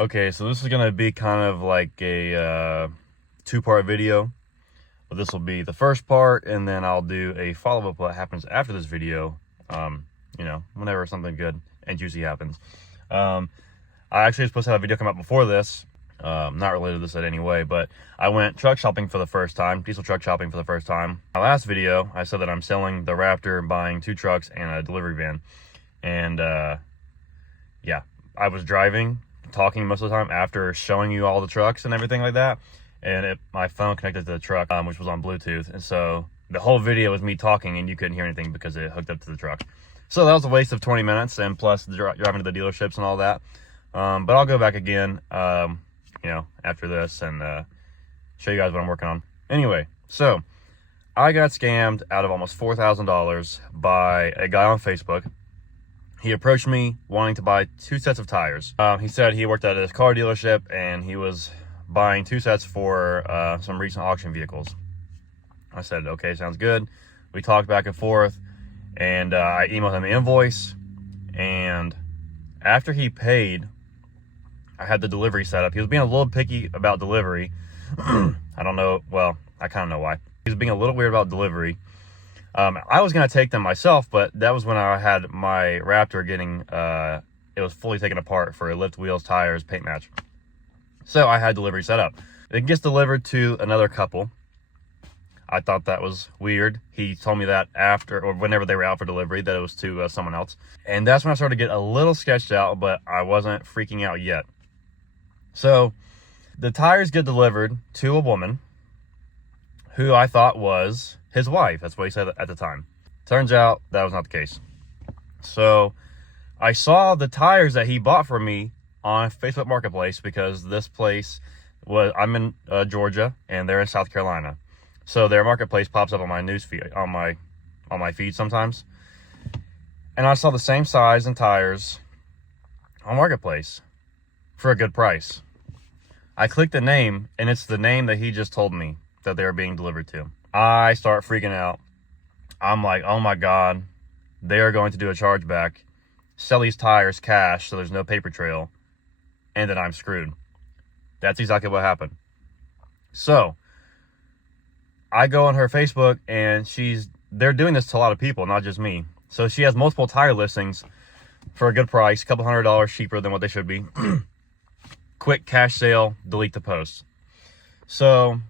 Okay, so this is gonna be kind of like a two-part video. But this will be the first part, and then I'll do a follow-up what happens after this video. Whenever something good and juicy happens. I actually was supposed to have a video come out before this. Not related to this in any way, but I went truck shopping for the first time, diesel truck shopping for the first time. My last video, I said that I'm selling the Raptor and buying 2 trucks and a delivery van. And yeah, I was driving, talking most of the time after showing you all the trucks and everything like that. And my phone connected to the truck, which was on Bluetooth. And so the whole video was me talking and you couldn't hear anything because it hooked up to the truck. So that was a waste of 20 minutes and plus driving to the dealerships and all that. But I'll go back again, after this and show you guys what I'm working on. Anyway, so I got scammed out of almost $4,000 by a guy on Facebook. He approached me wanting to buy 2 sets of tires. He said he worked at a car dealership and he was buying 2 sets for some recent auction vehicles. I said, okay, sounds good. We talked back and forth and I emailed him the invoice, and after he paid, I had the delivery set up. He was being a little picky about delivery. I don't know. Well, I kind of know why. He was being a little weird about delivery. I was going to take them myself, but that was when I had my Raptor getting, it was fully taken apart for a lift, wheels, tires, paint match. So I had delivery set up. It gets delivered to another couple. I thought that was weird. He told me that after, or whenever they were out for delivery, that it was to someone else. And that's when I started to get a little sketched out, but I wasn't freaking out yet. So the tires get delivered to a woman who I thought was his wife. That's what he said at the time. Turns out that was not the case. So I saw the tires that he bought for me on Facebook Marketplace, because this place I'm in Georgia and they're in South Carolina. So their marketplace pops up on my news feed, on my feed sometimes. And I saw the same size and tires on Marketplace for a good price. I clicked the name, and it's the name that he just told me that they were being delivered to. I start freaking out. I'm like, oh my God, they are going to do a chargeback, sell these tires cash so there's no paper trail, and then I'm screwed. That's exactly what happened. So I go on her Facebook, and they're doing this to a lot of people, not just me. So she has multiple tire listings for a good price, a couple $100 cheaper than what they should be. Quick cash sale, delete the post. So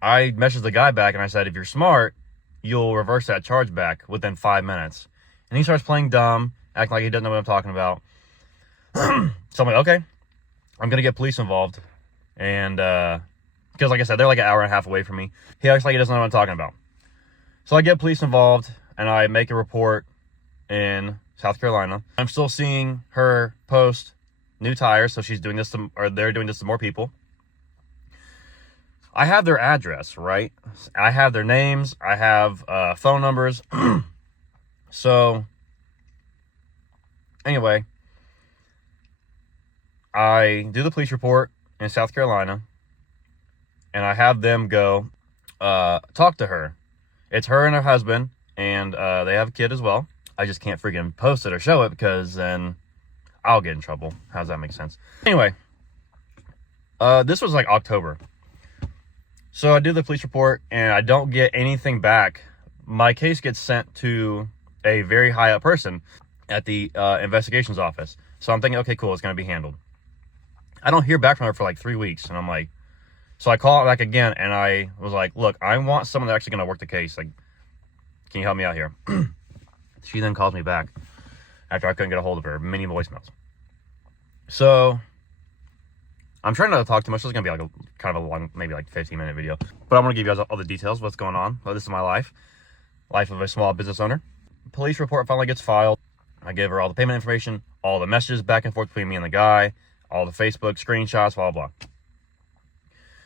I messaged the guy back and I said, if you're smart, you'll reverse that charge back within 5 minutes. And he starts playing dumb, acting like he doesn't know what I'm talking about. So I'm like, okay, I'm going to get police involved. And, because like I said, they're like an hour and a half away from me. He acts like he doesn't know what I'm talking about. So I get police involved and I make a report in South Carolina. I'm still seeing her post new tires, so she's doing this they're doing this to more people. I have their address, right? I have their names. I have phone numbers. So anyway, I do the police report in South Carolina, and I have them go talk to her. It's her and her husband, and they have a kid as well. I just can't freaking post it or show it because then I'll get in trouble. How does that make sense? Anyway, this was like October. So I do the police report and I don't get anything back. My case gets sent to a very high up person at the investigations office. So I'm thinking, okay, cool, it's going to be handled. I don't hear back from her for like 3 weeks. And I'm like, so I call it back again and I was like, look, I want someone that's actually going to work the case. Like, can you help me out here? She then calls me back after I couldn't get a hold of her. Many voicemails. So I'm trying not to talk too much. This is going to be like kind of a long, maybe like 15-minute video. But I'm going to give you guys all the details, what's going on. This is my life of a small business owner. Police report finally gets filed. I give her all the payment information, all the messages back and forth between me and the guy, all the Facebook screenshots, blah, blah.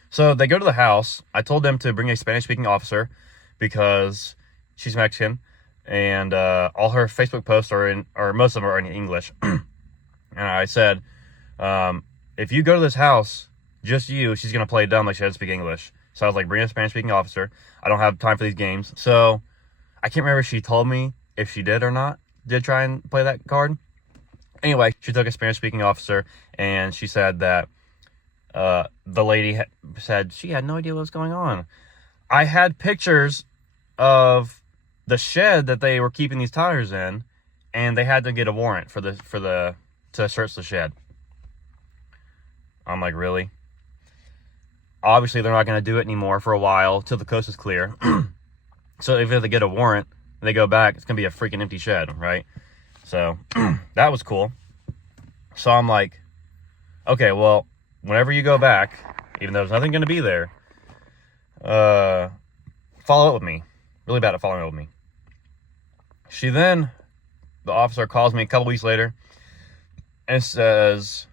So they go to the house. I told them to bring a Spanish-speaking officer because she's Mexican. And all her Facebook posts or most of them are in English. And I said, if you go to this house, just you, she's going to play dumb like she doesn't speak English. So I was like, bring a Spanish-speaking officer. I don't have time for these games. So I can't remember if she told me if she did or not, did try and play that card. Anyway, she took a Spanish-speaking officer, and she said that the lady said she had no idea what was going on. I had pictures of the shed that they were keeping these tires in, and they had to get a warrant to search the shed. I'm like, really? Obviously, they're not going to do it anymore for a while till the coast is clear. So if they have to get a warrant and they go back, it's going to be a freaking empty shed, right? So that was cool. So I'm like, okay, well, whenever you go back, even though there's nothing going to be there, follow up with me. Really bad at following up with me. The officer calls me a couple weeks later and says,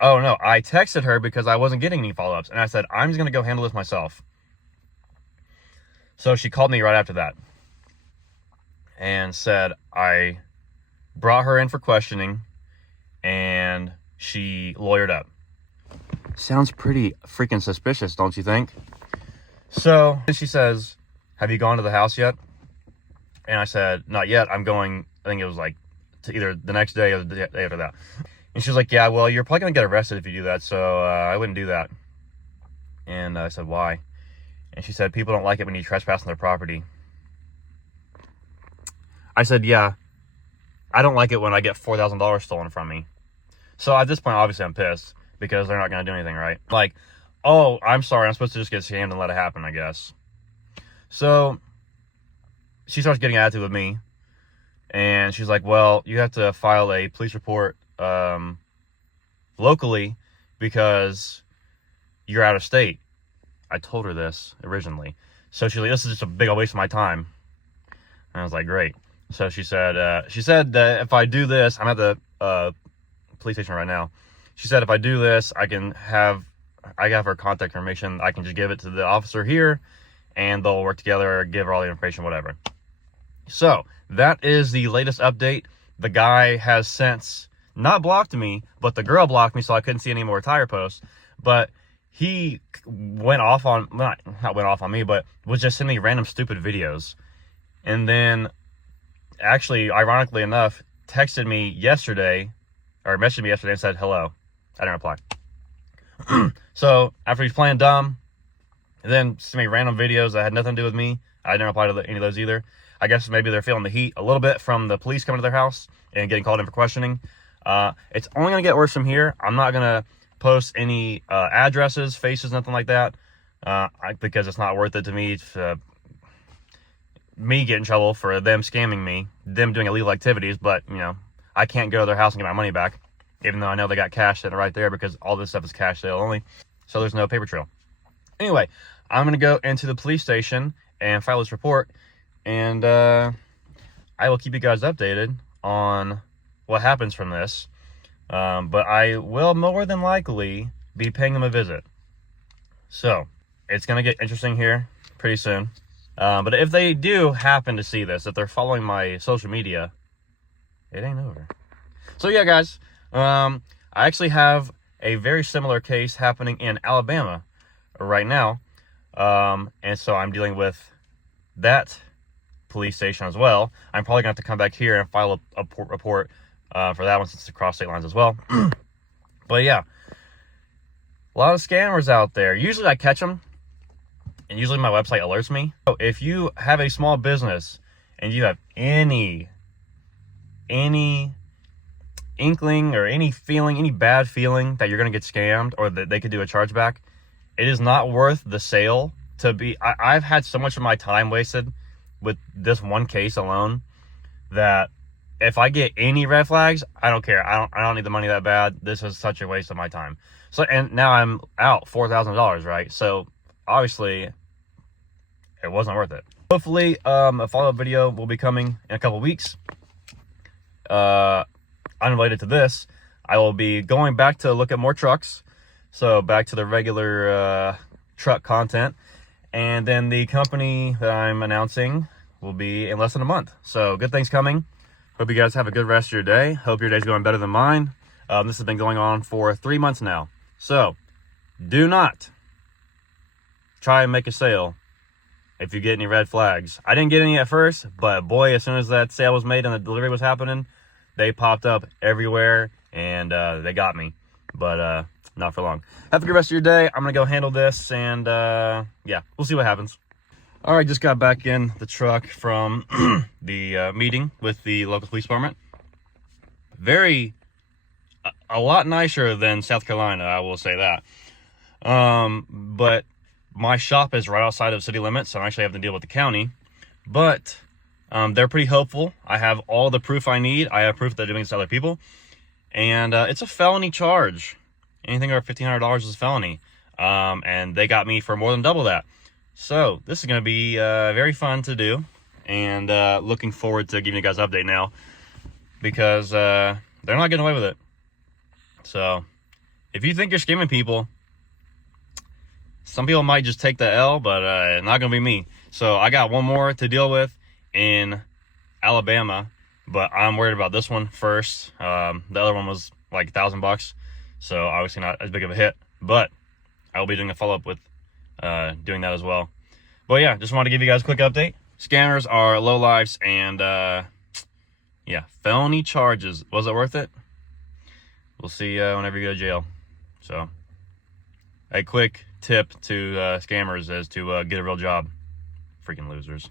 oh no, I texted her because I wasn't getting any follow-ups. And I said, I'm just going to go handle this myself. So she called me right after that and said I brought her in for questioning and she lawyered up. Sounds pretty freaking suspicious, don't you think? So she says, have you gone to the house yet? And I said, not yet. I'm going, I think it was like to either the next day or the day after that. And she was like, yeah, well, you're probably going to get arrested if you do that, so I wouldn't do that. And I said, why? And she said, people don't like it when you trespass on their property. I said, yeah, I don't like it when I get $4,000 stolen from me. So at this point, obviously, I'm pissed because they're not going to do anything, right? Like, oh, I'm sorry, I'm supposed to just get scammed and let it happen, I guess. So she starts getting attitude with me. And she's like, well, you have to file a police report locally because you're out of state. I told her this originally. So she's like, this is just a big old waste of my time. And I was like, great. So she said that if I do this, I'm at the police station right now. She said, if I do this, I have her contact information. I can just give it to the officer here and they'll work together, give her all the information, whatever. So that is the latest update. The guy has since not blocked me, but the girl blocked me so I couldn't see any more tire posts. But he went off on, not went off on me, but was just sending me random stupid videos. And then, actually, ironically enough, texted me yesterday, or messaged me yesterday and said, hello. I didn't reply. So, after he's playing dumb, and then sent me random videos that had nothing to do with me, I didn't reply to any of those either. I guess maybe they're feeling the heat a little bit from the police coming to their house and getting called in for questioning. It's only going to get worse from here. I'm not going to post any addresses, faces, nothing like that, because it's not worth it to me to me get in trouble for them scamming me, them doing illegal activities. But, you know, I can't go to their house and get my money back, even though I know they got cash sitting right there because all this stuff is cash sale only. So there's no paper trail. Anyway, I'm going to go into the police station and file this report. And I will keep you guys updated on what happens from this. But I will more than likely be paying them a visit. So it's going to get interesting here pretty soon. But if they do happen to see this, if they're following my social media, it ain't over. So yeah, guys, I actually have a very similar case happening in Alabama right now. And so I'm dealing with that police station as well. I'm probably gonna have to come back here and file a report for that one since it's across state lines as well. But yeah, a lot of scammers out there. Usually I catch them, and usually my website alerts me. So if you have a small business and you have any inkling or any feeling, any bad feeling that you're gonna get scammed or that they could do a chargeback, it is not worth the sale to be. I've had so much of my time wasted with this one case alone that if I get any red flags, I don't care. I don't need the money that bad. This is such a waste of my time. So, and now I'm out $4,000, right? So obviously it wasn't worth it. Hopefully, a follow-up video will be coming in a couple weeks. Unrelated to this, I will be going back to look at more trucks. So back to the regular truck content. And then the company that I'm announcing will be in less than a month. So good things coming. Hope you guys have a good rest of your day. Hope your day's going better than mine. This has been going on for 3 months now. So do not try and make a sale if you get any red flags. I didn't get any at first, but boy, as soon as that sale was made and the delivery was happening, they popped up everywhere, and they got me. But not for long. Have a good rest of your day. I'm gonna go handle this, and yeah, we'll see what happens. All right, just got back in the truck from the meeting with the local police department. A lot nicer than South Carolina, I will say that. But my shop is right outside of city limits, so I actually have to deal with the county. But they're pretty helpful. I have all the proof I need. I have proof that they're doing this to other people. And it's a felony charge. Anything over $1,500 is a felony. And they got me for more than double that. So this is going to be very fun to do. And looking forward to giving you guys an update now. Because they're not getting away with it. So if you think you're scamming people, some people might just take the L, but not going to be me. So I got one more to deal with in Alabama, but I'm worried about this one first. The other one was like $1,000, so obviously not as big of a hit, but I will be doing a follow-up with doing that as well. But yeah, just wanted to give you guys a quick update. Scammers are lowlifes, and yeah, felony charges. Was it worth it? We'll see whenever you go to jail. So a quick tip to scammers is to get a real job. Freaking losers.